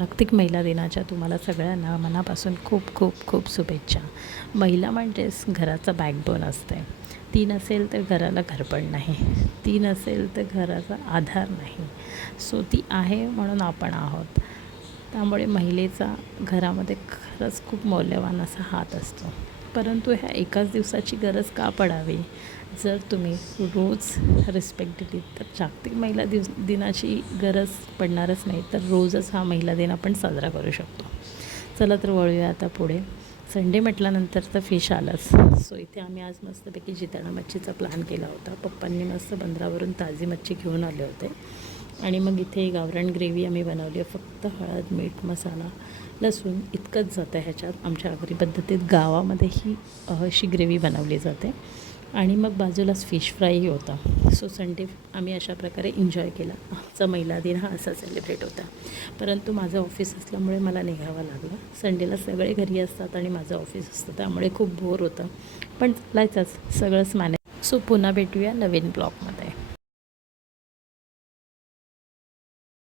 जागतिक महिला दिनाच्या तुम्हाला सगळ्यांना मनापासून खूप खूप खूप शुभेच्छा. महिला म्हणजेच घराचा बॅकबोन असते. ती नसेल तर घराला घरपण नाही, ती नसेल तर घराचा आधार नाही. सो ती आहे म्हणून आपण आहोत. त्यामुळे महिलेचा घरामध्ये खरंच खूप मौल्यवान असा हात असतो. परंतु ह्या एकाच दिवसाची गरज का पडावी? जर तुम्ही रोज रिस्पेक्ट दिली तर जागतिक महिला दिनाची गरज पडणारच नाही, तर रोजच हा महिला दिन आपण साजरा करू शकतो. चला तर वळूया आता पुढे. संडे म्हटल्यानंतर तर फिश आलंच. सो इथे आम्ही आज मस्तपैकी जिताडा मच्छीचा प्लॅन केला होता. पप्पांनी मस्त बंदरावरून ताजी मच्छी घेऊन आले होते आणि मग इथे गावरान ग्रेव्ही आम्ही बनवली आहे. फक्त हळद, मीठ, मसाला, लसूण इतकंच जातं ह्याच्यात. आमच्या आगरी पद्धतीत गावामध्ये ही अशी ग्रेव्ही बनवली जाते. आणि मग बाजूलाच फिश फ्रायही होता. सो संडे आम्ही अशा प्रकारे एन्जॉय केला. आमचा महिला दिन हा असा सेलिब्रेट होता. परंतु माझं ऑफिस असल्यामुळे मला निघावं लागलं. संडेला सगळे घरी असतात आणि माझं ऑफिस असतं, त्यामुळे खूप बोर होतं. पण चालायचंच, सगळंच मॅनेज. सो पुन्हा भेटूया नवीन ब्लॉगमध्ये.